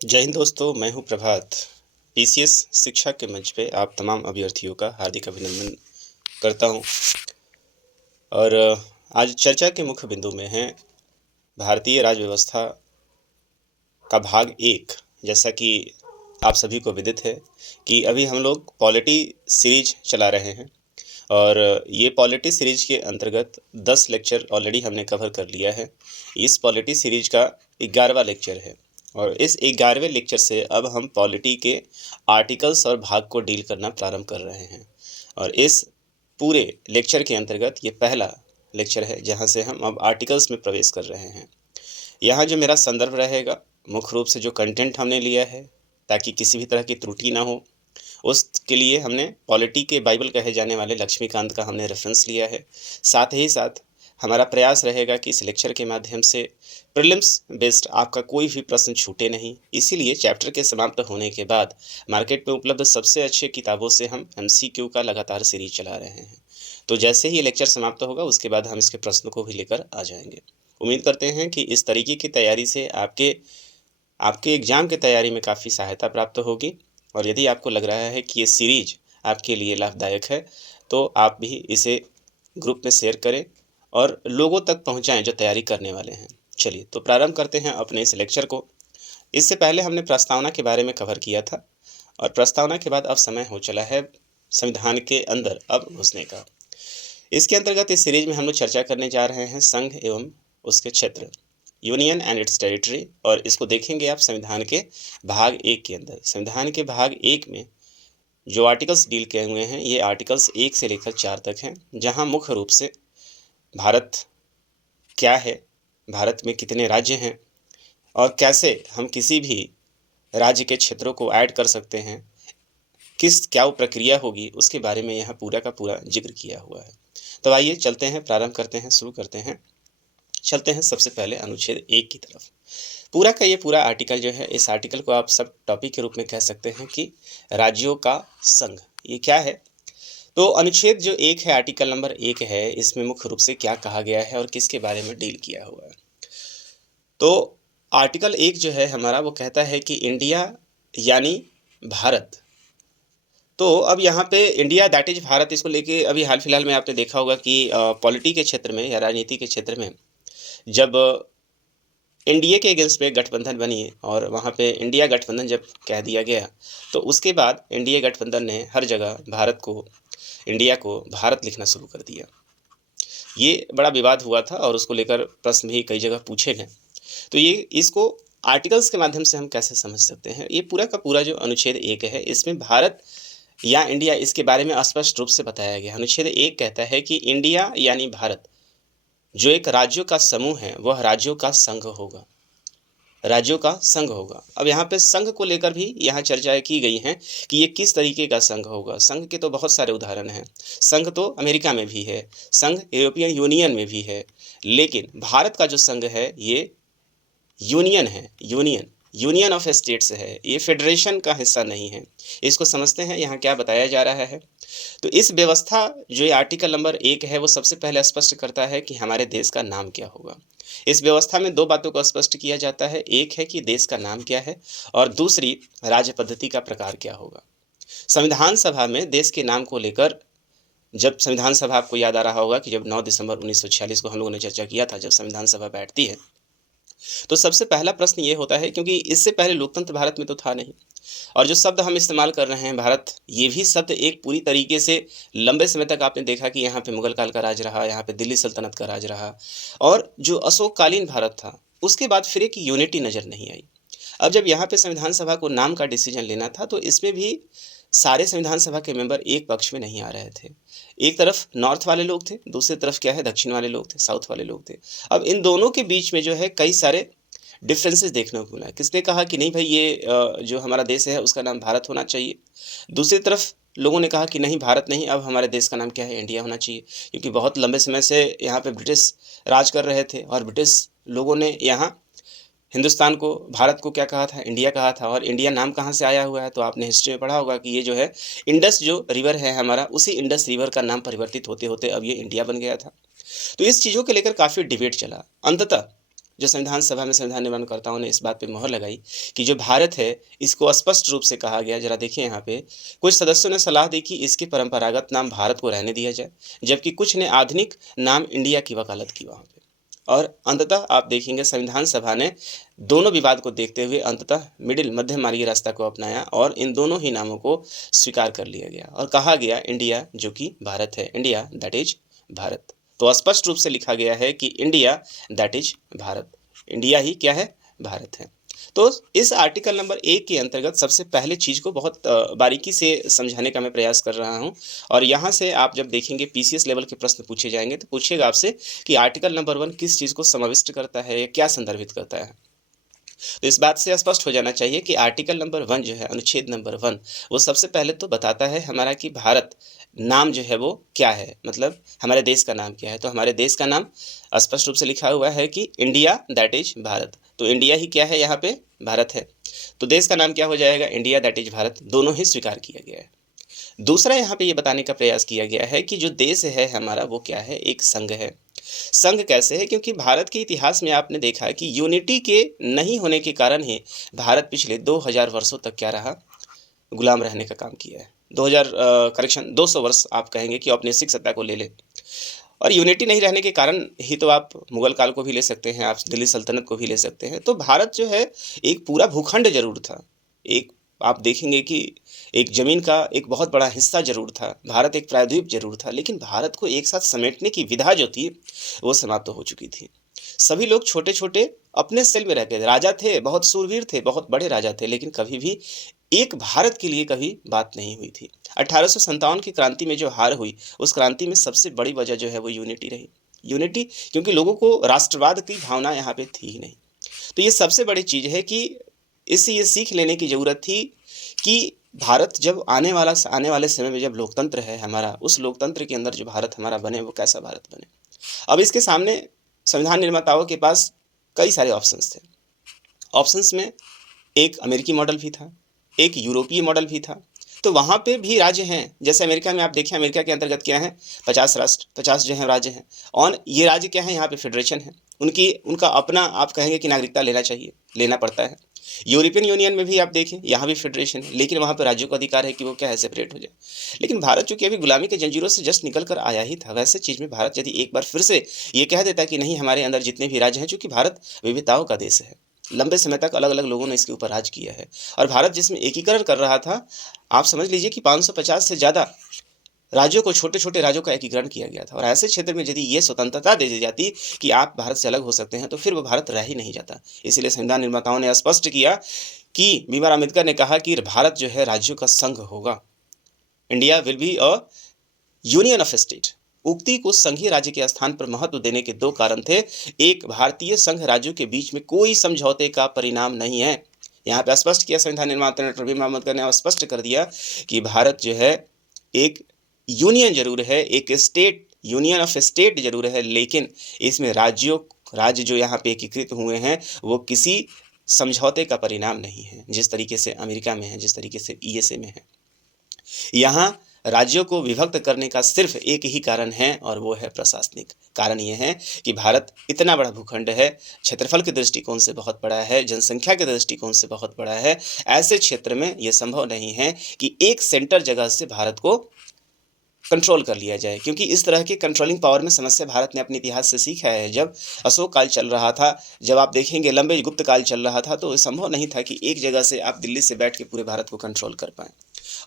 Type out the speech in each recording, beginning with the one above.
जय हिंद दोस्तों, मैं हूं प्रभात। पीसीएस शिक्षा के मंच पे आप तमाम अभ्यर्थियों का हार्दिक अभिनंदन करता हूं। और आज चर्चा के मुख्य बिंदु में है भारतीय राज्य व्यवस्था का भाग एक। जैसा कि आप सभी को विदित है कि अभी हम लोग पॉलिटी सीरीज चला रहे हैं और ये पॉलिटी सीरीज के अंतर्गत 10 लेक्चर ऑलरेडी हमने कवर कर लिया है। इस पॉलिटी सीरीज का 11वां लेक्चर है और इस 11वें लेक्चर से अब हम पॉलिटी के आर्टिकल्स और भाग को डील करना प्रारंभ कर रहे हैं। और इस पूरे लेक्चर के अंतर्गत ये पहला लेक्चर है जहां से हम अब आर्टिकल्स में प्रवेश कर रहे हैं। यहाँ जो मेरा संदर्भ रहेगा, मुख्य रूप से जो कंटेंट हमने लिया है ताकि किसी भी तरह की त्रुटि ना हो, उसके लिए हमने पॉलिटी के बाइबल कहे जाने वाले लक्ष्मीकांत का हमने रेफरेंस लिया है। साथ ही साथ हमारा प्रयास रहेगा कि इस लेक्चर के माध्यम से प्रीलिम्स बेस्ड आपका कोई भी प्रश्न छूटे नहीं। इसीलिए चैप्टर के समाप्त होने के बाद मार्केट में उपलब्ध सबसे अच्छे किताबों से हम एमसीक्यू का लगातार सीरीज चला रहे हैं। तो जैसे ही ये लेक्चर समाप्त होगा उसके बाद हम इसके प्रश्नों को भी लेकर आ जाएंगे। उम्मीद करते हैं कि इस तरीके की तैयारी से आपके आपके एग्ज़ाम की तैयारी में काफ़ी सहायता प्राप्त होगी। और यदि आपको लग रहा है कि ये सीरीज आपके लिए लाभदायक है तो आप भी इसे ग्रुप में शेयर करें और लोगों तक पहुंचाएं जो तैयारी करने वाले हैं। चलिए तो प्रारंभ करते हैं अपने इस लेक्चर को। इससे पहले हमने प्रस्तावना के बारे में कवर किया था और प्रस्तावना के बाद अब समय हो चला है संविधान के अंदर अब घुसने का। इसके अंतर्गत इस सीरीज में हम लोग चर्चा करने जा रहे हैं संघ एवं उसके क्षेत्र, यूनियन एंड इट्स टेरिटरी। और इसको देखेंगे आप संविधान के भाग एक के अंदर। संविधान के भाग एक में जो आर्टिकल्स डील किए हुए हैं ये आर्टिकल्स 1 से लेकर 4 तक हैं, जहां मुख्य रूप से भारत क्या है, भारत में कितने राज्य हैं और कैसे हम किसी भी राज्य के क्षेत्रों को ऐड कर सकते हैं, क्या वो प्रक्रिया होगी, उसके बारे में यहाँ पूरा का पूरा जिक्र किया हुआ है। तो आइए चलते हैं, प्रारंभ करते हैं, शुरू करते हैं। चलते हैं सबसे पहले अनुच्छेद 1 की तरफ। पूरा का ये पूरा आर्टिकल जो है, इस आर्टिकल को आप सब टॉपिक के रूप में कह सकते हैं कि राज्यों का संघ। ये क्या है? तो अनुच्छेद जो 1 है, आर्टिकल नंबर 1 है, इसमें मुख्य रूप से क्या कहा गया है और किसके बारे में डील किया हुआ है। तो आर्टिकल 1 जो है हमारा, वो कहता है कि इंडिया यानी भारत। तो अब यहाँ पे इंडिया दैट इज भारत, इसको लेके अभी हाल फिलहाल में आपने देखा होगा कि पॉलिटी के क्षेत्र में या राजनीति के क्षेत्र में जब एनडीए के अगेंस्ट पे गठबंधन बनी और वहाँ पे इंडिया गठबंधन जब कह दिया गया, तो उसके बाद एनडीए गठबंधन ने हर जगह भारत को, इंडिया को भारत लिखना शुरू कर दिया। ये बड़ा विवाद हुआ था और उसको लेकर प्रश्न भी कई जगह पूछे गए। तो ये इसको आर्टिकल्स के माध्यम से हम कैसे समझ सकते हैं? ये पूरा का पूरा जो अनुच्छेद 1 है, इसमें भारत या इंडिया इसके बारे में स्पष्ट रूप से बताया गया। अनुच्छेद 1 कहता है कि इंडिया यानी भारत जो एक राज्यों का समूह है, वह राज्यों का संघ होगा, राज्यों का संघ होगा। अब यहाँ पे संघ को लेकर भी यहाँ चर्चाएं की गई हैं कि ये किस तरीके का संघ होगा। संघ के तो बहुत सारे उदाहरण हैं। संघ तो अमेरिका में भी है, संघ यूरोपियन यूनियन में भी है, लेकिन भारत का जो संघ है ये यूनियन है, यूनियन यूनियन ऑफ स्टेट्स है, ये फेडरेशन का हिस्सा नहीं है। इसको समझते हैं यहाँ क्या बताया जा रहा है। तो इस व्यवस्था जो ये आर्टिकल नंबर 1 है, वो सबसे पहले स्पष्ट करता है कि हमारे देश का नाम क्या होगा। इस व्यवस्था में 2 बातों को स्पष्ट किया जाता है। एक है कि देश का नाम क्या है और दूसरी राज्य पद्धति का प्रकार क्या होगा। संविधान सभा में देश के नाम को लेकर, जब संविधान सभा, आपको याद आ रहा होगा कि जब 9 दिसंबर 1946 को हम लोगों ने चर्चा किया था, जब संविधान सभा बैठती है तो सबसे पहला प्रश्न ये होता है, क्योंकि इससे पहले लोकतंत्र भारत में तो था नहीं और जो शब्द हम इस्तेमाल कर रहे हैं भारत, ये भी शब्द एक पूरी तरीके से लंबे समय तक आपने देखा कि यहाँ पे मुगल काल का राज रहा, यहाँ पे दिल्ली सल्तनत का राज रहा और जो अशोककालीन भारत था उसके बाद फिर एक यूनिटी नज़र नहीं आई। अब जब यहाँ पे संविधान सभा को नाम का डिसीजन लेना था तो इसमें भी सारे संविधान सभा के मेंबर एक पक्ष में नहीं आ रहे थे। एक तरफ नॉर्थ वाले लोग थे, दूसरी तरफ क्या है, दक्षिण वाले लोग थे, साउथ वाले लोग थे। अब इन दोनों के बीच में जो है कई सारे डिफरेंसेस देखने को मिला। किसने कहा कि नहीं भाई ये जो हमारा देश है उसका नाम भारत होना चाहिए। दूसरी तरफ लोगों ने कहा कि नहीं, भारत नहीं, अब हमारे देश का नाम क्या है, इंडिया होना चाहिए, क्योंकि बहुत लंबे समय से यहाँ पे ब्रिटिश राज कर रहे थे और ब्रिटिश लोगों ने यहाँ हिंदुस्तान को, भारत को क्या कहा था, इंडिया कहा था। और इंडिया नाम कहाँ से आया हुआ है, तो आपने हिस्ट्री में पढ़ा होगा कि ये जो है इंडस जो रिवर है हमारा, उसी इंडस रिवर का नाम परिवर्तित होते होते अब ये इंडिया बन गया था। तो इस चीज़ों को लेकर काफ़ी डिबेट चला। अंततः जो संविधान सभा में संविधान निर्माणकर्ताओं ने इस बात पे मोहर लगाई कि जो भारत है इसको स्पष्ट रूप से कहा गया, ज़रा देखिए यहाँ पे, कुछ सदस्यों ने सलाह दी कि इसके परंपरागत नाम भारत को रहने दिया जाए, जबकि कुछ ने आधुनिक नाम इंडिया की वकालत की वहाँ पे। और अंततः आप देखेंगे संविधान सभा ने दोनों विवाद को देखते हुए अंततः मिडिल मध्य मार्गीय रास्ता को अपनाया और इन दोनों ही नामों को स्वीकार कर लिया गया और कहा गया इंडिया, जो कि भारत है, इंडिया दैट इज भारत। तो स्पष्ट रूप से लिखा गया है कि India that is Bharat, India ही क्या है, भारत है। तो इस आर्टिकल नंबर 1 के अंतर्गत सबसे पहले चीज़ को बहुत बारीकी से समझाने का मैं प्रयास कर रहा हूं। और यहाँ से आप जब देखेंगे पीसीएस लेवल के प्रश्न पूछे जाएंगे तो पूछेगा आपसे कि आर्टिकल नंबर 1 किस चीज़ को समाविष्ट करता है या क्या संदर्भित करता है। तो इस बात से स्पष्ट हो जाना चाहिए कि आर्टिकल नंबर 1 जो है, अनुच्छेद नंबर 1, वो सबसे पहले तो बताता है हमारा कि भारत नाम जो है वो क्या है, मतलब हमारे देश का नाम क्या है। तो हमारे देश का नाम स्पष्ट रूप से लिखा हुआ है कि इंडिया दैट इज भारत। तो इंडिया ही क्या है, यहाँ पे भारत है। तो देश का नाम क्या हो जाएगा, इंडिया दैट इज भारत। दोनों ही स्वीकार किया गया है। दूसरा यहाँ पे ये बताने का प्रयास किया गया है कि जो देश है हमारा वो क्या है, एक संघ है। संघ कैसे है, क्योंकि भारत के इतिहास में आपने देखा कि यूनिटी के नहीं होने के कारण ही भारत पिछले 2000 वर्षों तक क्या रहा, गुलाम रहने का काम किया है। 200 वर्ष आप कहेंगे कि औपनिवेशिक सत्ता को ले ले। और यूनिटी नहीं रहने के कारण ही तो आप मुगल काल को भी ले सकते हैं, आप दिल्ली सल्तनत को भी ले सकते हैं। तो भारत जो है एक पूरा भूखंड जरूर था, एक आप देखेंगे कि एक ज़मीन का एक बहुत बड़ा हिस्सा ज़रूर था, भारत एक प्रायद्वीप ज़रूर था, लेकिन भारत को एक साथ समेटने की विधा जो थी वो समाप्त हो चुकी थी। सभी लोग छोटे-छोटे अपने सेल में रह गए, राजा थे, बहुत शूरवीर थे, बहुत बड़े राजा थे, लेकिन कभी भी एक भारत के लिए कभी बात नहीं हुई थी। 1857 की क्रांति में जो हार हुई, उस क्रांति में सबसे बड़ी वजह जो है वो यूनिटी रही। यूनिटी, क्योंकि लोगों को राष्ट्रवाद की भावना यहाँ पे थी ही नहीं। तो ये सबसे बड़ी चीज़ है कि इससे ये सीख लेने की ज़रूरत थी कि भारत जब आने वाले समय में जब लोकतंत्र है हमारा, उस लोकतंत्र के अंदर जो भारत हमारा बने वो कैसा भारत बने। अब इसके सामने संविधान निर्माताओं के पास कई सारे ऑप्शंस थे। ऑप्शंस में एक अमेरिकी मॉडल भी था, एक यूरोपीय मॉडल भी था। तो वहाँ पे भी राज्य हैं, जैसे अमेरिका में आप देखें, अमेरिका के अंतर्गत क्या है, 50 राष्ट्र, 50 जो है राज्य हैं। और ये राज्य क्या है, यहाँ पे फेडरेशन है, उनका अपना आप कहेंगे कि नागरिकता लेना चाहिए, लेना पड़ता है। यूरोपियन यूनियन में भी आप देखें, यहाँ भी फेडरेशन है, लेकिन वहाँ पर राज्यों का अधिकार है कि वो क्या है, सेपरेट हो जाए। लेकिन भारत चूंकि अभी गुलामी के जंजीरों से जस्ट निकल कर आया ही था, वैसे चीज़ में भारत यदि एक बार फिर से ये कह देता कि नहीं, हमारे अंदर जितने भी राज्य हैं, चूंकि भारत विविधताओं का देश है, लंबे समय तक अलग अलग लोगों ने इसके ऊपर राज किया है। और भारत जिसमें एकीकरण कर रहा था, आप समझ लीजिए कि 550 से ज़्यादा राज्यों को, छोटे छोटे राज्यों का एकीकरण किया गया था। और ऐसे क्षेत्र में यदि ये स्वतंत्रता दे दी जाती कि आप भारत से अलग हो सकते हैं, तो फिर वो भारत रह ही नहीं जाता। इसीलिए संविधान निर्माताओं ने स्पष्ट किया कि बीआर अम्बेडकर ने कहा कि भारत जो है राज्यों का संघ होगा, India will be a union of state. उक्ति को संघीय राज्य के स्थान पर महत्व देने के दो कारण थे। एक, भारतीय संघ राज्यों के बीच में कोई समझौते का परिणाम नहीं है। यहाँ पे स्पष्ट किया संविधान निर्माता डॉक्टर बीआर अम्बेडकर ने स्पष्ट कर दिया कि भारत जो है एक यूनियन जरूर है, एक स्टेट, यूनियन ऑफ स्टेट जरूर है, लेकिन इसमें राज्य जो यहाँ पे एकीकृत हुए हैं वो किसी समझौते का परिणाम नहीं है, जिस तरीके से अमेरिका में है, जिस तरीके से यूएसए में है। यहाँ राज्यों को विभक्त करने का सिर्फ एक ही कारण है और वो है प्रशासनिक। कारण ये है कि भारत इतना बड़ा भूखंड है, क्षेत्रफल के दृष्टिकोण से बहुत बड़ा है, जनसंख्या के दृष्टिकोण से बहुत बड़ा है। ऐसे क्षेत्र में ये संभव नहीं है कि एक सेंटर जगह से भारत को कंट्रोल कर लिया जाए, क्योंकि इस तरह के कंट्रोलिंग पावर में समस्या भारत ने अपने इतिहास से सीखा है। जब अशोक काल चल रहा था, जब आप देखेंगे लंबे गुप्त काल चल रहा था, तो संभव नहीं था कि एक जगह से आप दिल्ली से बैठ के पूरे भारत को कंट्रोल कर पाएँ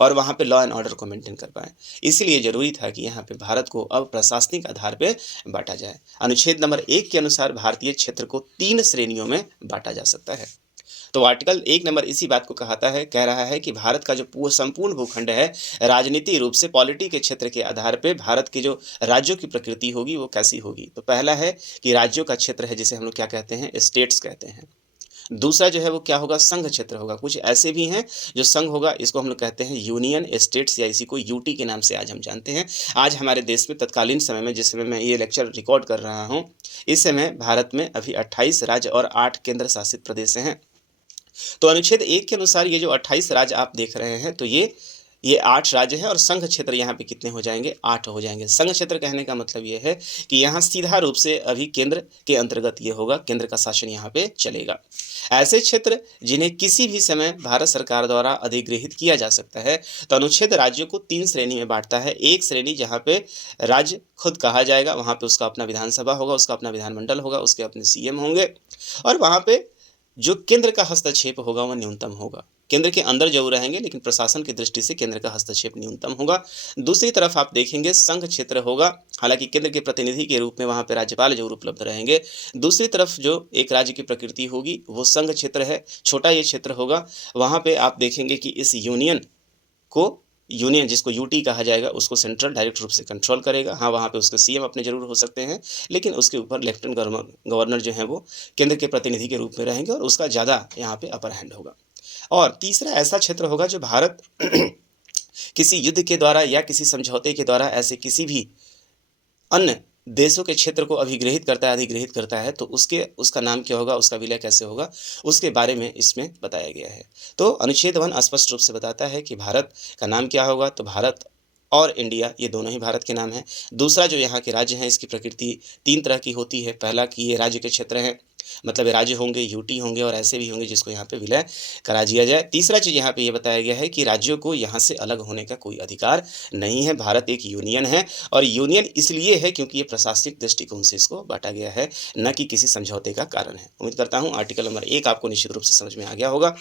और वहाँ पे लॉ एंड ऑर्डर को मेंटेन कर पाएँ। इसलिए ज़रूरी था कि यहाँ पे भारत को अब प्रशासनिक आधार पे बांटा जाए। अनुच्छेद नंबर 1 के अनुसार भारतीय क्षेत्र को 3 श्रेणियों में बांटा जा सकता है। तो आर्टिकल 1 नंबर इसी बात को कह रहा है कि भारत का जो संपूर्ण भूखंड है, राजनीतिक रूप से पॉलिटी के क्षेत्र के आधार पे भारत के जो राज्यों की प्रकृति होगी वो कैसी होगी। तो पहला है कि राज्यों का क्षेत्र है, जिसे हम लोग क्या कहते हैं, स्टेट्स कहते हैं। दूसरा जो है वो क्या होगा, संघ क्षेत्र होगा। कुछ ऐसे भी हैं जो संघ होगा, इसको हम लोग कहते हैं यूनियन स्टेट्स, या इसी को यूटी के नाम से आज हम जानते हैं। आज हमारे देश में तत्कालीन समय में, जिस समय मैं ये लेक्चर रिकॉर्ड कर रहा हूँ, इस समय भारत में अभी 28 राज्य और 8 केंद्र शासित प्रदेश हैं। तो अनुच्छेद 1 के अनुसार ये जो 28 राज्य आप देख रहे हैं, तो ये ये 8 राज्य हैं और संघ क्षेत्र यहाँ पे कितने हो जाएँगे? 8 हो जाएँगे। संघ क्षेत्र कहने का मतलब ये है कि यहाँ सीधा रूप से अभी केंद्र के अंतर्गत ये होगा, केंद्र का शासन यहाँ पे चलेगा। ऐसे क्षेत्र जिन्हें किसी भी समय भारत सरकार द्वारा अधिगृहीत किया जा सकता है, तो अनुच्छेद राज्यों को 3 श्रेणी में बाँटता है। एक श्रेणी जहाँ पे राज्य खुद कहा जाएगा, वहाँ पे उसका अपना विधानसभा होगा, उसका अपना विधानमंडल होगा, उसके अपने सीएम होंगे और वहाँ पे जो केंद्र का हस्तक्षेप होगा वह न्यूनतम होगा। केंद्र के अंदर ज़रूर रहेंगे लेकिन प्रशासन की दृष्टि से केंद्र का हस्तक्षेप न्यूनतम होगा। दूसरी तरफ आप देखेंगे संघ क्षेत्र होगा, हालाँकि केंद्र के प्रतिनिधि के रूप में वहाँ पे राज्यपाल ज़रूर उपलब्ध रहेंगे। दूसरी तरफ जो एक राज्य की प्रकृति होगी वो संघ क्षेत्र है, छोटा ये क्षेत्र होगा। वहाँ पे आप देखेंगे कि इस यूनियन जिसको यूटी कहा जाएगा उसको सेंट्रल डायरेक्ट रूप से कंट्रोल करेगा। हाँ, वहाँ पे उसके सीएम अपने ज़रूर हो सकते हैं, लेकिन उसके ऊपर लेफ्टिनेंट गवर्नर जो हैं वो केंद्र के प्रतिनिधि के रूप में रहेंगे और उसका ज़्यादा यहाँ पे अपर हैंड होगा। और तीसरा ऐसा क्षेत्र होगा जो भारत किसी युद्ध के द्वारा या किसी समझौते के द्वारा ऐसे किसी भी अन्य देशों के क्षेत्र को अधिग्रहित करता है, तो उसका नाम क्या होगा, उसका विलय कैसे होगा, उसके बारे में इसमें बताया गया है। तो अनुच्छेद 1 स्पष्ट रूप से बताता है कि भारत का नाम क्या होगा, तो भारत और इंडिया ये दोनों ही भारत के नाम हैं। दूसरा जो यहाँ के राज्य हैं इसकी प्रकृति 3 तरह की होती है। पहला कि ये राज्य के क्षेत्र हैं, मतलब ये राज्य होंगे, यूटी होंगे और ऐसे भी होंगे जिसको यहाँ पे विलय करा दिया जाए। तीसरा चीज़ यहाँ पे ये बताया गया है कि राज्यों को यहाँ से अलग होने का कोई अधिकार नहीं है। भारत एक यूनियन है और यूनियन इसलिए है क्योंकि ये प्रशासनिक दृष्टिकोण से इसको बाँटा गया है, न कि किसी समझौते का कारण है। उम्मीद करता हूँ आर्टिकल नंबर 1 आपको निश्चित रूप से समझ में आ गया होगा।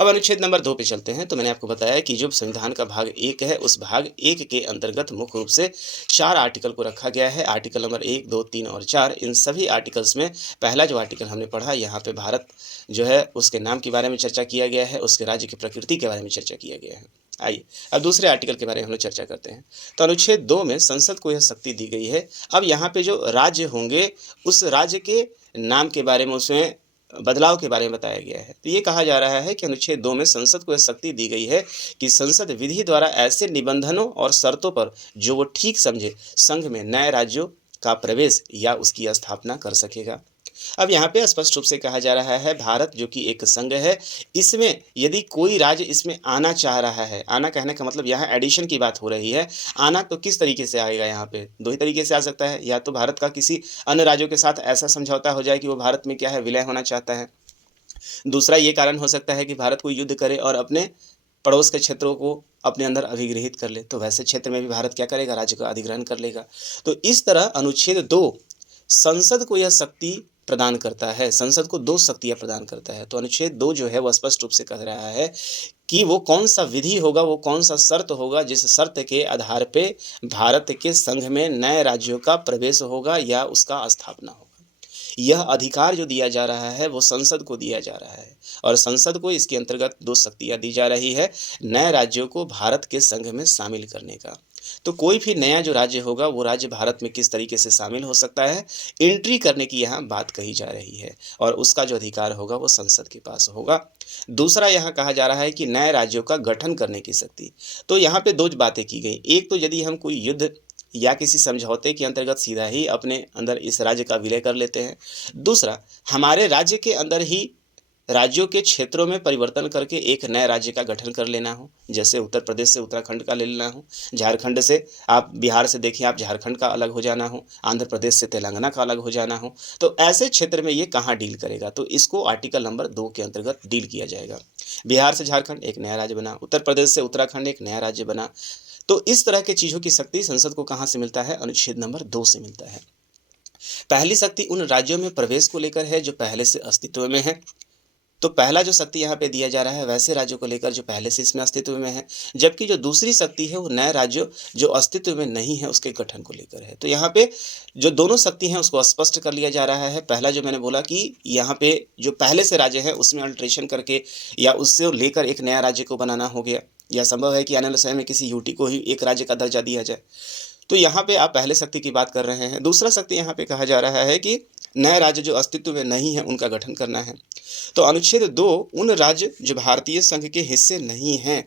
अब अनुच्छेद नंबर 2 पे चलते हैं। तो मैंने आपको बताया कि जो संविधान का भाग 1 है, उस भाग 1 के अंतर्गत मुख्य रूप से 4 आर्टिकल को रखा गया है। आर्टिकल नंबर 1, 2, 3 और 4। इन सभी आर्टिकल्स में पहला जो आर्टिकल हमने पढ़ा, यहाँ पे भारत जो है उसके नाम के बारे में चर्चा किया गया है, उसके राज्य की प्रकृति के बारे में चर्चा किया गया है। आइए अब दूसरे आर्टिकल के बारे में हम लोग चर्चा करते हैं। तो अनुच्छेद 2 में संसद को यह शक्ति दी गई है। अब यहाँ पे जो राज्य होंगे उस राज्य के नाम के बारे में, उसमें बदलाव के बारे में बताया गया है। तो ये कहा जा रहा है कि अनुच्छेद 2 में संसद को यह शक्ति दी गई है कि संसद विधि द्वारा ऐसे निबंधनों और शर्तों पर जो वो ठीक समझे संघ में नए राज्यों का प्रवेश या उसकी स्थापना कर सकेगा। अब यहाँ पे स्पष्ट रूप से कहा जा रहा है भारत जो कि एक संघ है, इसमें यदि कोई राज्य इसमें आना चाह रहा है, आना कहने का मतलब यहाँ एडिशन की बात हो रही है। आना तो किस तरीके से आएगा, यहाँ पे 2 ही तरीके से आ सकता है। या तो भारत का किसी अन्य राज्यों के साथ ऐसा समझौता हो जाए कि वो भारत में क्या है, विलय होना चाहता है। दूसरा ये कारण हो सकता है कि भारत कोई युद्ध करे और अपने पड़ोस के क्षेत्रों को अपने अंदर अधिग्रहित कर ले, तो वैसे क्षेत्र में भी भारत क्या करेगा, राज्य का अधिग्रहण कर लेगा। तो इस तरह अनुच्छेद 2 संसद को यह शक्ति प्रदान करता है, संसद को 2 शक्तियाँ प्रदान करता है। तो अनुच्छेद 2 जो है वह स्पष्ट रूप से कह रहा है कि वो कौन सा विधि होगा, वो कौन सा शर्त होगा जिस शर्त के आधार पे भारत के संघ में नए राज्यों का प्रवेश होगा या उसका स्थापना होगा। यह अधिकार जो दिया जा रहा है वो संसद को दिया जा रहा है और संसद को इसके अंतर्गत 2 शक्तियाँ दी जा रही है नए राज्यों को भारत के संघ में शामिल करने का। तो कोई भी नया जो राज्य होगा वो राज्य भारत में किस तरीके से शामिल हो सकता है, एंट्री करने की यहाँ बात कही जा रही है और उसका जो अधिकार होगा वो संसद के पास होगा। दूसरा यहाँ कहा जा रहा है कि नए राज्यों का गठन करने की शक्ति। तो यहाँ पे 2 बातें की गई। एक तो यदि हम कोई युद्ध या किसी समझौते के अंतर्गत सीधा ही अपने अंदर इस राज्य का विलय कर लेते हैं। दूसरा, हमारे राज्य के अंदर ही राज्यों के क्षेत्रों में परिवर्तन करके एक नए राज्य का गठन कर लेना हो, जैसे उत्तर प्रदेश से उत्तराखंड का ले लेना हो, झारखंड से आप बिहार से देखिए आप झारखंड का अलग हो जाना हो, आंध्र प्रदेश से तेलंगाना का अलग हो जाना हो। तो ऐसे क्षेत्र में ये कहाँ डील करेगा, तो इसको आर्टिकल नंबर 2 के अंतर्गत डील किया जाएगा। बिहार से झारखंड एक नया राज्य बना, उत्तर प्रदेश से उत्तराखंड एक नया राज्य बना। तो इस तरह की चीज़ों की शक्ति संसद को कहाँ से मिलता है, अनुच्छेद नंबर 2 से मिलता है। पहली शक्ति उन राज्यों में प्रवेश को लेकर है जो पहले से अस्तित्व में है। तो पहला जो शक्ति यहाँ पे दिया जा रहा है वैसे राज्यों को लेकर जो पहले से इसमें अस्तित्व में है, जबकि जो दूसरी शक्ति है वो नए राज्यों जो अस्तित्व में नहीं है उसके गठन को लेकर है। तो यहाँ पे जो दोनों शक्ति हैं उसको स्पष्ट कर लिया जा रहा है। पहला जो मैंने बोला कि यहाँ पे जो पहले से राज्य है उसमें अल्ट्रेशन करके या उससे लेकर एक नया राज्य को बनाना हो गया, या संभव है कि आने वाले समय में किसी यूटी को ही एक राज्य का दर्जा दिया जाए। तो यहाँ पे आप पहले शक्ति की बात कर रहे हैं। दूसरा शक्ति यहाँ पे कहा जा रहा है कि नए राज्य जो अस्तित्व में नहीं है उनका गठन करना है। तो अनुच्छेद 2 उन राज्य जो भारतीय संघ के हिस्से नहीं हैं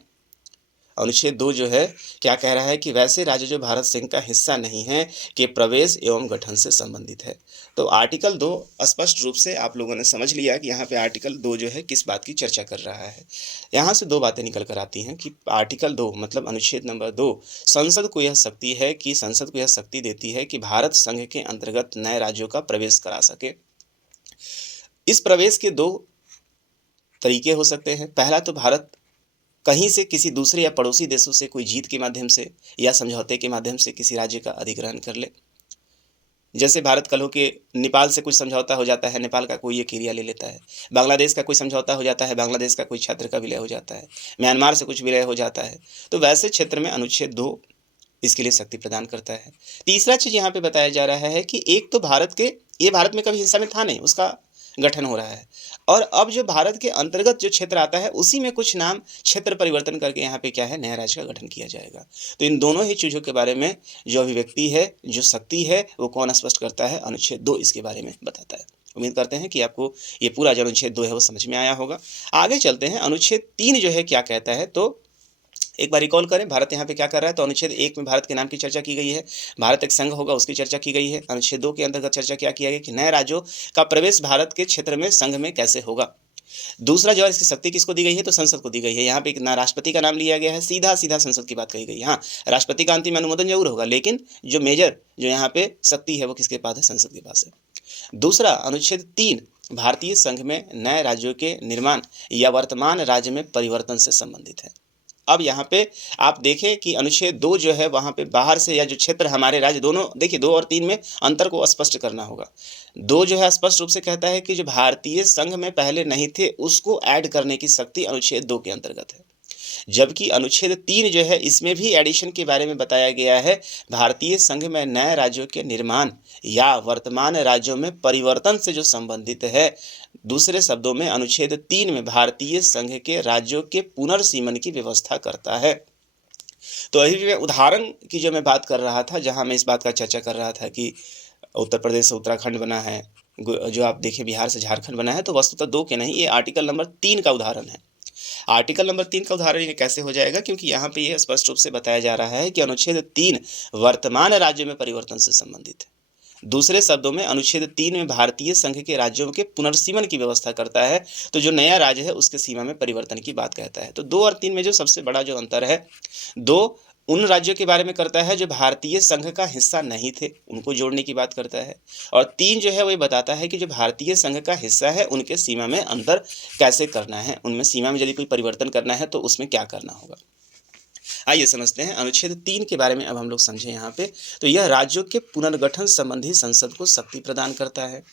अनुच्छेद 2 जो है क्या कह रहा है कि वैसे राज्य जो भारत संघ का हिस्सा नहीं है के प्रवेश एवं गठन से संबंधित है। तो आर्टिकल 2 स्पष्ट रूप से आप लोगों ने समझ लिया कि यहाँ पे आर्टिकल 2 जो है किस बात की चर्चा कर रहा है। यहाँ से 2 बातें निकल कर आती हैं कि आर्टिकल 2 मतलब अनुच्छेद नंबर 2 संसद को यह शक्ति देती है कि भारत संघ के अंतर्गत नए राज्यों का प्रवेश करा सके। इस प्रवेश के 2 तरीके हो सकते हैं। पहला तो भारत कहीं से किसी दूसरे या पड़ोसी देशों से कोई जीत के माध्यम से या समझौते के माध्यम से किसी राज्य का अधिग्रहण कर ले। जैसे भारत कल हो के नेपाल से कुछ समझौता हो जाता है, नेपाल का कोई एक एरिया ले लेता है। बांग्लादेश का कोई समझौता हो जाता है, बांग्लादेश का कोई क्षेत्र का विलय हो जाता है। म्यांमार से कुछ विलय हो जाता है। तो वैसे क्षेत्र में अनुच्छेद 2 इसके लिए शक्ति प्रदान करता है। तीसरा चीज़ यहाँ पे बताया जा रहा है कि एक तो ये भारत में कभी हिस्सा में था नहीं, उसका गठन हो रहा है। और अब जो भारत के अंतर्गत जो क्षेत्र आता है उसी में कुछ नाम क्षेत्र परिवर्तन करके यहाँ पे क्या है, नया राज्य का गठन किया जाएगा। तो इन दोनों ही चीज़ों के बारे में जो अभिव्यक्ति है, जो शक्ति है, वो कौन स्पष्ट करता है? अनुच्छेद 2 इसके बारे में बताता है। उम्मीद करते हैं कि आपको ये पूरा जो अनुच्छेद 2 है वो समझ में आया होगा। आगे चलते हैं, अनुच्छेद 3 जो है क्या कहता है, तो एक बार रिकॉल करें भारत यहाँ पे क्या कर रहा है। तो अनुच्छेद 1 में भारत के नाम की चर्चा की गई है, भारत एक संघ होगा उसकी चर्चा की गई है। अनुच्छेद 2 के अंतर्गत चर्चा क्या किया गया कि नए राज्यों का प्रवेश भारत के क्षेत्र में संघ में कैसे होगा। दूसरा जो है इसकी शक्ति किसको दी गई है, तो संसद को दी गई है। यहाँ पे ना राष्ट्रपति का नाम लिया गया है, सीधा सीधा संसद की बात कही गई है। हाँ, राष्ट्रपति का अंतिम अनुमोदन जरूर होगा, लेकिन जो मेजर जो यहाँ पे शक्ति है वो किसके पास है, संसद के पास है। दूसरा, अनुच्छेद 3 भारतीय संघ में नए राज्यों के निर्माण या वर्तमान राज्य में परिवर्तन से संबंधित है। अब यहाँ पे आप देखें कि अनुच्छेद 2 जो है वहाँ पे बाहर से या जो क्षेत्र हमारे राज्य दोनों, देखिए 2 और 3 में अंतर को स्पष्ट करना होगा। 2 जो है स्पष्ट रूप से कहता है कि जो भारतीय संघ में पहले नहीं थे उसको ऐड करने की शक्ति अनुच्छेद 2 के अंतर्गत है। जबकि अनुच्छेद 3 जो है इसमें भी एडिशन के बारे में बताया गया है, भारतीय संघ में नए राज्यों के निर्माण या वर्तमान राज्यों में परिवर्तन से जो संबंधित है। दूसरे शब्दों में अनुच्छेद 3 में भारतीय संघ के राज्यों के पुनर्सीमन की व्यवस्था करता है। तो अभी मैं उदाहरण की जो मैं बात कर रहा था, जहां मैं इस बात का चर्चा कर रहा था कि उत्तर प्रदेश से उत्तराखंड बना है, जो आप देखें बिहार से झारखंड बना है, तो वस्तुतः 2 के नहीं, ये आर्टिकल नंबर 3 का उदाहरण है। आर्टिकल नंबर 3 का उदाहरण ये कैसे हो जाएगा, क्योंकि यहाँ पे ये स्पष्ट रूप से बताया जा रहा है कि अनुच्छेद 3 वर्तमान राज्य में परिवर्तन से संबंधित है। दूसरे शब्दों में अनुच्छेद 3 में भारतीय संघ के राज्यों के पुनर्सीमन की व्यवस्था करता है, तो जो नया राज्य है उसके सीमा में परिवर्तन की बात कहता है। तो 2 और 3 में जो सबसे बड़ा जो अंतर है, 2 उन राज्यों के बारे में करता है जो भारतीय संघ का हिस्सा नहीं थे, उनको जोड़ने की बात करता है। और 3 जो है वो बताता है कि जो भारतीय संघ का हिस्सा है उनके सीमा में अंतर कैसे करना है, उनमें सीमा में यदि कोई परिवर्तन करना है तो उसमें क्या करना होगा। आइए समझते हैं अनुच्छेद 3 के बारे में अब हम लोग समझें यहाँ पे। तो यह राज्यों के पुनर्गठन संबंधी संसद को शक्ति प्रदान करता है।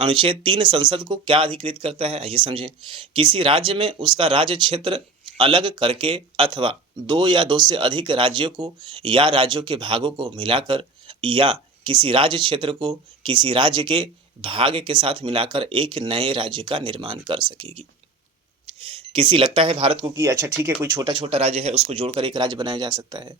अनुच्छेद 3 संसद को क्या अधिकृत करता है, आइए समझें। किसी राज्य में उसका राज्य क्षेत्र अलग करके अथवा 2 या 2 से अधिक राज्यों को या राज्यों के भागों को मिलाकर या किसी राज्य क्षेत्र को किसी राज्य के भाग के साथ मिलाकर एक नए राज्य का निर्माण कर सकेगी। किसी लगता है भारत को कि अच्छा ठीक है, कोई छोटा छोटा राज्य है उसको जोड़कर एक राज्य बनाया जा सकता है।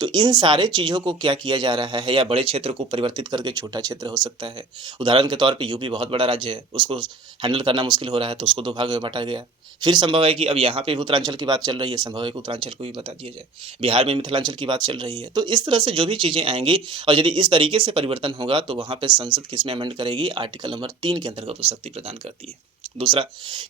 तो इन सारे चीज़ों को क्या किया जा रहा है, या बड़े क्षेत्र को परिवर्तित करके छोटा क्षेत्र हो सकता है। उदाहरण के तौर पे यूपी बहुत बड़ा राज्य है, उसको हैंडल करना मुश्किल हो रहा है तो उसको 2 भाग में बांटा गया। फिर संभव है कि अब यहाँ पे उत्तरांचल की बात चल रही है, संभव है कि उत्तरांचल को भी बता दिया जाए। बिहार में मिथिलांचल की बात चल रही है। तो इस तरह से जो भी चीज़ें आएंगी और यदि इस तरीके से परिवर्तन होगा तो वहाँ पर संसद किस में अमेंड करेगी, आर्टिकल नंबर 3 के अंतर्गत वो शक्ति प्रदान करती है। दूसरा,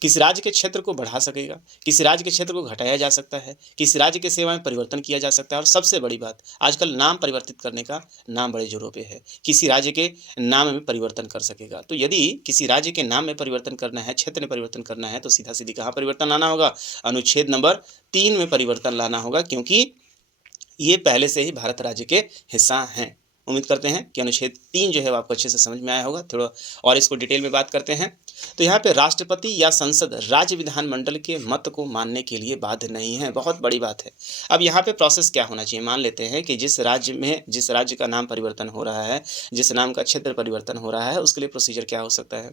किसी राज्य के क्षेत्र को बढ़ा सकेगा, किसी राज्य के क्षेत्र को घटाया जा सकता है, किसी राज्य के सेवा में परिवर्तन किया जा सकता है। और सबसे बड़ी बात, आजकल नाम परिवर्तित करने का नाम बड़े जोरों पे है, किसी राज्य के नाम में परिवर्तन कर सकेगा। तो यदि किसी राज्य के नाम में परिवर्तन करना है, क्षेत्र में परिवर्तन करना है, तो सीधा सीधी कहाँ परिवर्तन लाना होगा, अनुच्छेद नंबर 3 में परिवर्तन लाना होगा, क्योंकि ये पहले से ही भारत राज्य के हिस्सा हैं। उम्मीद करते हैं कि अनुच्छेद 3 जो है वो आपको अच्छे से समझ में आया होगा। थोड़ा और इसको डिटेल में बात करते हैं। तो यहाँ पे राष्ट्रपति या संसद राज्य विधानमंडल के मत को मानने के लिए बाध्य नहीं है। बहुत बड़ी बात है। अब यहाँ पे प्रोसेस क्या होना चाहिए, मान लेते हैं कि जिस राज्य का नाम परिवर्तन हो रहा है, जिस नाम का क्षेत्र परिवर्तन हो रहा है, उसके लिए प्रोसीजर क्या हो सकता है।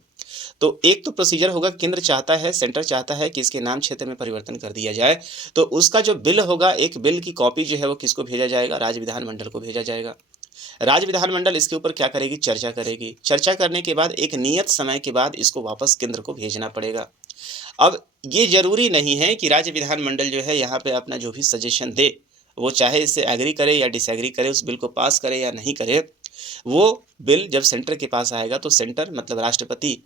तो एक तो प्रोसीजर होगा, सेंटर चाहता है कि इसके नाम क्षेत्र में परिवर्तन कर दिया जाए, तो उसका जो बिल होगा, एक बिल की कॉपी जो है वो किसको भेजा जाएगा, राज्य विधानमंडल को भेजा जाएगा। राज्य विधानमंडल इसके ऊपर क्या करेगी, चर्चा करेगी। चर्चा करने के बाद एक नियत समय के बाद इसको वापस केंद्र को भेजना पड़ेगा। अब ये जरूरी नहीं है कि राज्य विधानमंडल जो है यहाँ पे अपना जो भी सजेशन दे वो चाहे इससे एग्री करे या डिसएग्री करे, उस बिल को पास करे या नहीं करे, वो बिल जब सेंटर के पास आएगा तो सेंटर मतलब राष्ट्रपति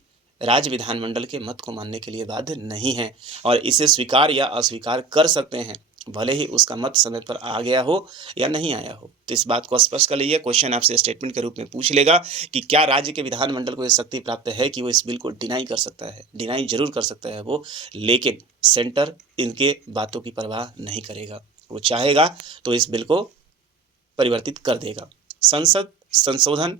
राज्य विधानमंडल के मत को मानने के लिए बाध्य नहीं है और इसे स्वीकार या अस्वीकार कर सकते हैं, भले ही उसका मत समय पर आ गया हो या नहीं आया हो। तो इस बात को स्पष्ट कर लीजिए। क्वेश्चन आपसे स्टेटमेंट के रूप में पूछ लेगा कि क्या राज्य के विधानमंडल को ये शक्ति प्राप्त है कि वो इस बिल को डिनाई कर सकता है? डिनाई जरूर कर सकता है वो, लेकिन सेंटर इनके बातों की परवाह नहीं करेगा। वो चाहेगा तो इस बिल को परिवर्तित कर देगा। संसद संशोधन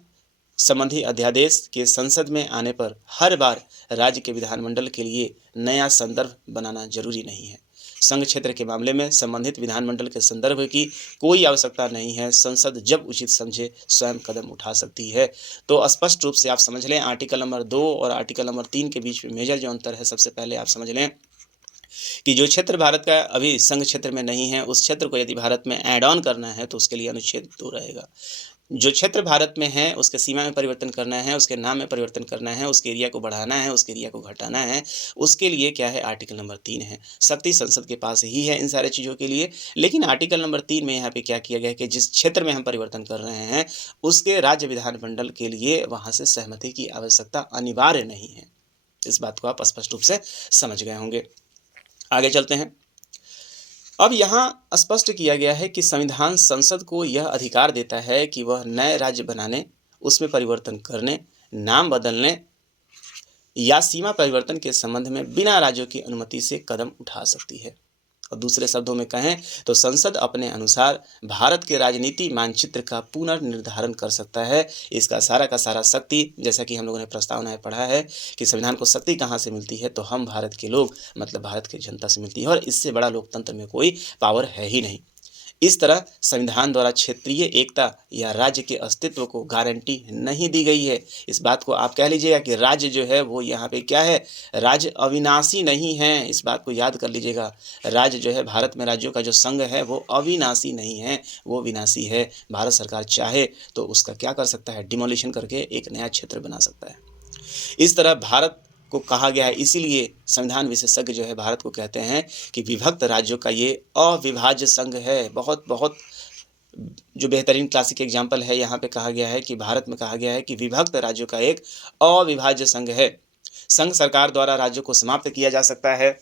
संबंधी अध्यादेश के संसद में आने पर हर बार राज्य के विधानमंडल के लिए नया संदर्भ बनाना जरूरी नहीं है। संघ क्षेत्र के मामले में संबंधित विधानमंडल के संदर्भ की कोई आवश्यकता नहीं है। संसद जब उचित समझे स्वयं कदम उठा सकती है। तो स्पष्ट रूप से आप समझ लें, आर्टिकल नंबर 2 और आर्टिकल नंबर 3 के बीच में मेजर जो अंतर है, सबसे पहले आप समझ लें कि जो क्षेत्र भारत का अभी संघ क्षेत्र में नहीं है, उस क्षेत्र को यदि भारत में ऐड ऑन करना है तो उसके लिए अनुच्छेद 2 रहेगा। जो क्षेत्र भारत में है उसके सीमा में परिवर्तन करना है, उसके नाम में परिवर्तन करना है, उसके एरिया को बढ़ाना है, उसके एरिया को घटाना है, उसके लिए क्या है, आर्टिकल नंबर 3 है। शक्ति संसद के पास ही है इन सारे चीज़ों के लिए। लेकिन आर्टिकल नंबर 3 में यहाँ पे क्या किया गया है कि जिस क्षेत्र में हम परिवर्तन कर रहे हैं उसके राज्य विधानमंडल के लिए वहाँ से सहमति की आवश्यकता अनिवार्य नहीं है। इस बात को आप स्पष्ट रूप से समझ गए होंगे। आगे चलते हैं। अब यहाँ स्पष्ट किया गया है कि संविधान संसद को यह अधिकार देता है कि वह नए राज्य बनाने, उसमें परिवर्तन करने, नाम बदलने या सीमा परिवर्तन के संबंध में बिना राज्यों की अनुमति से कदम उठा सकती है। और दूसरे शब्दों में कहें तो संसद अपने अनुसार भारत के राजनीति मानचित्र का पुनर्निर्धारण कर सकता है। इसका सारा का सारा शक्ति, जैसा कि हम लोगों ने प्रस्तावना में पढ़ा है कि संविधान को शक्ति कहाँ से मिलती है, तो हम भारत के लोग मतलब भारत की जनता से मिलती है और इससे बड़ा लोकतंत्र में कोई पावर है ही नहीं। इस तरह संविधान द्वारा क्षेत्रीय एकता या राज्य के अस्तित्व को गारंटी नहीं दी गई है। इस बात को आप कह लीजिएगा कि राज्य जो है वो यहाँ पे क्या है, राज्य अविनाशी नहीं है। इस बात को याद कर लीजिएगा। राज्य जो है, भारत में राज्यों का जो संघ है वो अविनाशी नहीं है, वो विनाशी है। भारत सरकार चाहे तो उसका क्या कर सकता है, डिमोलिशन करके एक नया क्षेत्र बना सकता है। इस तरह भारत को कहा गया है, इसीलिए संविधान विशेषज्ञ जो है भारत को कहते हैं कि विभक्त राज्यों का ये अविभाज्य संघ है। बहुत बहुत जो बेहतरीन क्लासिक एग्जाम्पल है, यहाँ पे कहा गया है कि भारत में कहा गया है कि विभक्त राज्यों का एक अविभाज्य संघ है। संघ सरकार द्वारा राज्यों को समाप्त किया जा सकता है,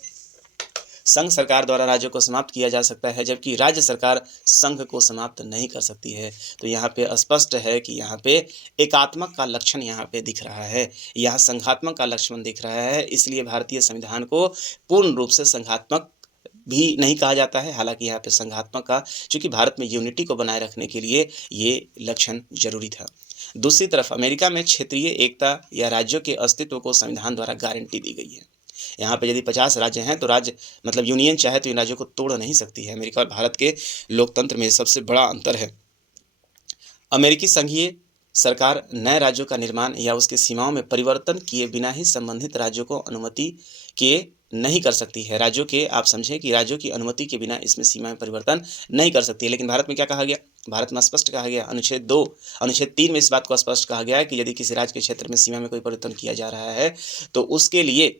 संघ सरकार द्वारा राज्यों को समाप्त किया जा सकता है, जबकि राज्य सरकार संघ को समाप्त नहीं कर सकती है। तो यहाँ पे स्पष्ट है कि यहाँ पे एकात्मक का लक्षण यहाँ पे दिख रहा है, यहाँ संघात्मक का लक्षण दिख रहा है। इसलिए भारतीय संविधान को पूर्ण रूप से संघात्मक भी नहीं कहा जाता है, हालांकि यहाँ पे संघात्मक का, चूंकि भारत में यूनिटी को बनाए रखने के लिए ये लक्षण जरूरी था। दूसरी तरफ अमेरिका में क्षेत्रीय एकता या राज्यों के अस्तित्व को संविधान द्वारा गारंटी दी गई है। यहाँ पे यदि 50 राज्य हैं तो राज्य मतलब यूनियन चाहे तो इन राज्यों को तोड़ नहीं सकती है। अमेरिका और भारत के लोकतंत्र में सबसे बड़ा अंतर है। अमेरिकी संघीय सरकार नए राज्यों का निर्माण या उसके सीमाओं में परिवर्तन किए बिना ही संबंधित राज्यों को अनुमति किए नहीं कर सकती है। राज्यों के, आप समझें कि राज्यों की अनुमति के बिना इसमें सीमा में परिवर्तन नहीं कर सकती है। लेकिन भारत में क्या कहा गया, भारत में स्पष्ट कहा गया, अनुच्छेद 2 अनुच्छेद 3 में इस बात को स्पष्ट कहा गया है कि यदि किसी राज्य के क्षेत्र में सीमा में कोई परिवर्तन किया जा रहा है तो उसके लिए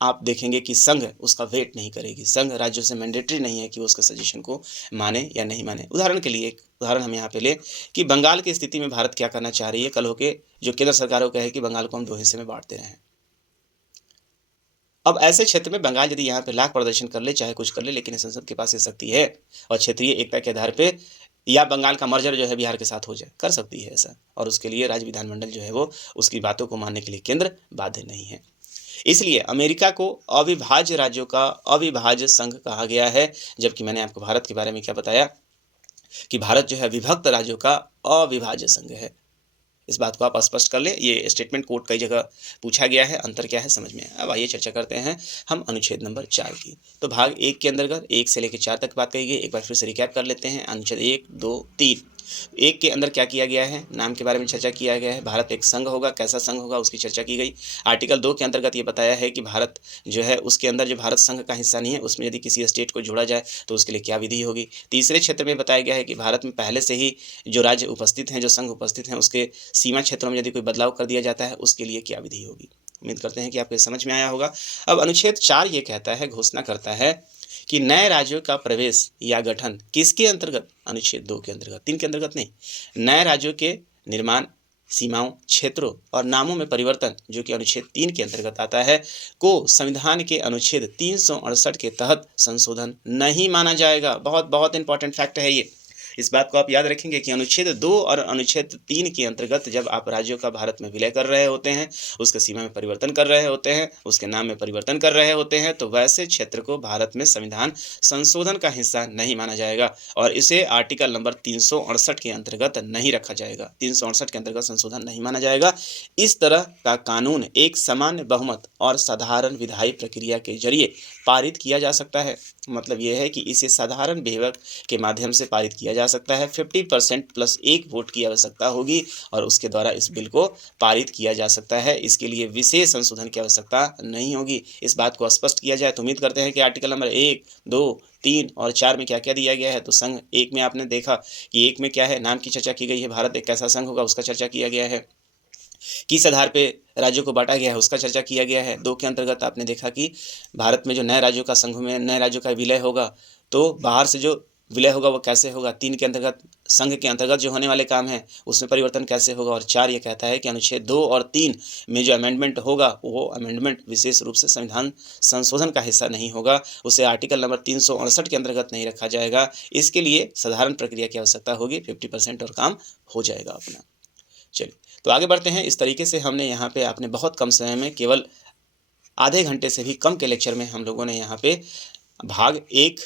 आप देखेंगे कि संघ उसका वेट नहीं करेगी। संघ राज्यों से मैंडेटरी नहीं है कि वो उसके सजेशन को माने या नहीं माने। उदाहरण के लिए एक उदाहरण हम यहाँ पे लें कि बंगाल की स्थिति में भारत क्या करना चाह रही है। कल होके जो केंद्र सरकार को कहे कि बंगाल को हम 2 हिस्से में बांटते रहें। अब ऐसे क्षेत्र में बंगाल यदि यहाँ पे लाख प्रदर्शन कर ले, चाहे कुछ कर ले, लेकिन संसद के पास ये शक्ति है और क्षेत्रीय एकता के आधार पे या बंगाल का मर्जर जो है बिहार के साथ हो जाए, कर सकती है ऐसा, और उसके लिए राज्य विधानमंडल जो है वो उसकी बातों को मानने के लिए केंद्र बाध्य नहीं है। इसलिए अमेरिका को अविभाज्य राज्यों का अविभाज्य संघ कहा गया है, जबकि मैंने आपको भारत के बारे में क्या बताया कि भारत जो है विभक्त राज्यों का अविभाज्य संघ है। इस बात को आप स्पष्ट कर लें। ये स्टेटमेंट कोर्ट कई जगह पूछा गया है, अंतर क्या है समझ में। अब आइए चर्चा करते हैं हम अनुच्छेद नंबर 4 की। तो भाग 1 के अंतर्गत 1 से लेकर 4 तक बात कही गई। एक बार फिर से रिकैप कर लेते हैं। अनुच्छेद 1, 2, 3। 1 के अंदर क्या किया गया है, नाम के बारे में चर्चा किया गया है। भारत एक संघ होगा, कैसा संघ होगा उसकी चर्चा की गई। आर्टिकल 2 के अंतर्गत ये बताया है कि भारत जो है उसके अंदर जो भारत संघ का हिस्सा नहीं है उसमें यदि किसी स्टेट को जोड़ा जाए तो उसके लिए क्या विधि होगी। तीसरे क्षेत्र में बताया गया है कि भारत में पहले से ही जो राज्य उपस्थित हैं, जो संघ उपस्थित हैं, उसके सीमा क्षेत्रों में यदि कोई बदलाव कर दिया जाता है उसके लिए क्या विधि होगी। उम्मीद करते हैं कि आपको समझ में आया होगा। अब अनुच्छेद 4 ये कहता है, घोषणा करता है कि नए राज्यों का प्रवेश या गठन किसके अंतर्गत, अनुच्छेद 2 के अंतर्गत, 3 के अंतर्गत नहीं। नए राज्यों के निर्माण, सीमाओं, क्षेत्रों और नामों में परिवर्तन, जो कि अनुच्छेद 3 के अंतर्गत आता है, को संविधान के अनुच्छेद 368 के तहत संशोधन नहीं माना जाएगा। बहुत बहुत इंपॉर्टेंट फैक्ट है ये। इस बात को आप याद रखेंगे कि अनुच्छेद 2 और अनुच्छेद 3 के अंतर्गत जब आप राज्यों का भारत में विलय कर रहे होते हैं, उसके सीमा में परिवर्तन कर रहे होते हैं, उसके नाम में परिवर्तन कर रहे होते हैं, तो वैसे क्षेत्र को भारत में संविधान संशोधन का हिस्सा नहीं माना जाएगा और इसे आर्टिकल नंबर 368 के अंतर्गत नहीं रखा जाएगा। 368 के अंतर्गत संशोधन नहीं माना जाएगा। इस तरह का कानून एक सामान्य बहुमत और साधारण विधायी प्रक्रिया के जरिए पारित किया जा सकता है। मतलब यह है कि इसे साधारण विधेयक के माध्यम से पारित किया जा सकता है। 50% प्लस 1 वोट की आवश्यकता होगी और उसके द्वारा इस बिल को पारित किया जा सकता है। इसके लिए विशेष संशोधन की आवश्यकता नहीं होगी। इस बात को स्पष्ट किया जाए तो उम्मीद करते हैं कि आर्टिकल नंबर 1, 2, 3 और 4 में क्या-क्या दिया गया है। तो संघ 1 में आपने देखा कि 1 में क्या है, नाम की चर्चा की गई है, भारत एक कैसा संघ होगा उसका चर्चा किया गया है। किस आधार पे राज्यों को बांटा गया है उसका चर्चा किया गया है। 2 के अंतर्गत आपने देखा कि भारत में जो नए राज्यों का संघ में नए राज्यों का विलय होगा, तो बाहर से जो विलय होगा वो कैसे होगा। 3 के अंतर्गत संघ के अंतर्गत जो होने वाले काम हैं उसमें परिवर्तन कैसे होगा। और 4 ये कहता है कि अनुच्छेद 2 और 3 में जो अमेंडमेंट होगा वो अमेंडमेंट विशेष रूप से संविधान संशोधन का हिस्सा नहीं होगा, उसे आर्टिकल नंबर 368 के अंतर्गत नहीं रखा जाएगा। इसके लिए साधारण प्रक्रिया की आवश्यकता होगी, 50% और काम हो जाएगा अपना। चलिए तो आगे बढ़ते हैं। इस तरीके से हमने यहाँ पे आपने बहुत कम समय में, केवल आधे घंटे से भी कम के लेक्चर में हम लोगों ने यहाँ पे भाग 1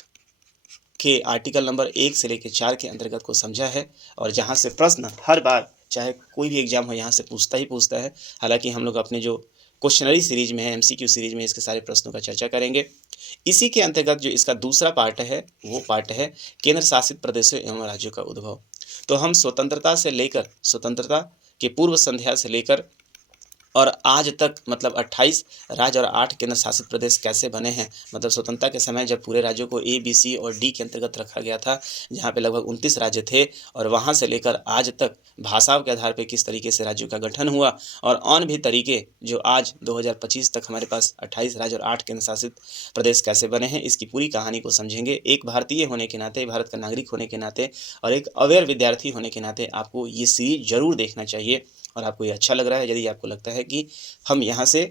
के आर्टिकल नंबर 1 से लेकर 4 के अंतर्गत को समझा है और जहाँ से प्रश्न हर बार चाहे कोई भी एग्जाम हो यहाँ से पूछता ही पूछता है। हालांकि हम लोग अपने जो क्वेश्चनरी सीरीज में है, MCQ सीरीज में इसके सारे प्रश्नों का चर्चा करेंगे। इसी के अंतर्गत जो इसका दूसरा पार्ट है वो पार्ट है केंद्र शासित प्रदेशों एवं राज्यों का उद्भव। तो हम स्वतंत्रता के पूर्व संध्या से लेकर और आज तक, मतलब 28 राज्य और 8 केंद्र शासित प्रदेश कैसे बने हैं। मतलब स्वतंत्रता के समय जब पूरे राज्यों को A, B, C और D के अंतर्गत रखा गया था, जहाँ पे लगभग 29 राज्य थे, और वहाँ से लेकर आज तक भाषाओं के आधार पे किस तरीके से राज्यों का गठन हुआ और अन्य भी तरीके जो आज 2025 तक हमारे पास 28 राज्य और 8 केंद्र शासित प्रदेश कैसे बने हैं, इसकी पूरी कहानी को समझेंगे। एक भारतीय होने के नाते, भारत का नागरिक होने के नाते और एक अवेयर विद्यार्थी होने के नाते आपको ये सीरीज जरूर देखना चाहिए। और आपको ये अच्छा लग रहा है, यदि आपको लगता है कि हम यहाँ से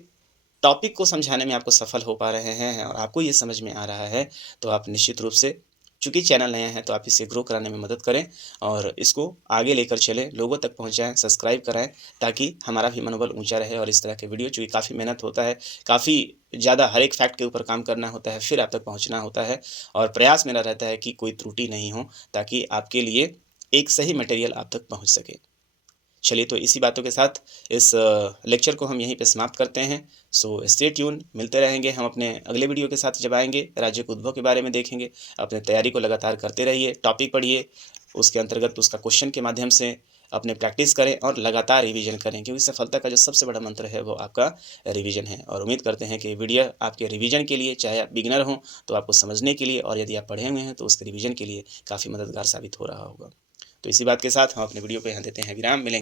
टॉपिक को समझाने में आपको सफल हो पा रहे हैं और आपको ये समझ में आ रहा है, तो आप निश्चित रूप से, चूँकि चैनल नया है तो आप इसे ग्रो कराने में मदद करें और इसको आगे लेकर चलें, लोगों तक पहुँचाएँ, सब्सक्राइब कराएँ, ताकि हमारा भी मनोबल ऊँचा रहे। और इस तरह के वीडियो, चूँकि काफ़ी मेहनत होता है, काफ़ी ज़्यादा हर एक फैक्ट के ऊपर काम करना होता है, फिर आप तक पहुँचना होता है और प्रयास मेरा रहता है कि कोई त्रुटि नहीं हो, ताकि आपके लिए एक सही मटेरियल आप तक पहुँच सके। चलिए तो इसी बातों के साथ इस लेक्चर को हम यहीं पे समाप्त करते हैं। सो स्टे ट्यून, मिलते रहेंगे हम अपने अगले वीडियो के साथ। जब आएंगे राज्य के उद्भव के बारे में देखेंगे। अपने तैयारी को लगातार करते रहिए, टॉपिक पढ़िए, उसके अंतर्गत उसका क्वेश्चन के माध्यम से अपने प्रैक्टिस करें और लगातार रिवीजन करें, क्योंकि सफलता का जो सबसे बड़ा मंत्र है वो आपका रिवीजन है। और उम्मीद करते हैं कि वीडियो आपके रिवीजन के लिए, चाहे आप बिगिनर हों तो आपको समझने के लिए, और यदि आप पढ़े हुए हैं तो उसके रिवीजन के लिए काफ़ी मददगार साबित हो रहा होगा। तो इसी बात के साथ हम अपने वीडियो को यहाँ देते हैं विराम। मिलेंगे।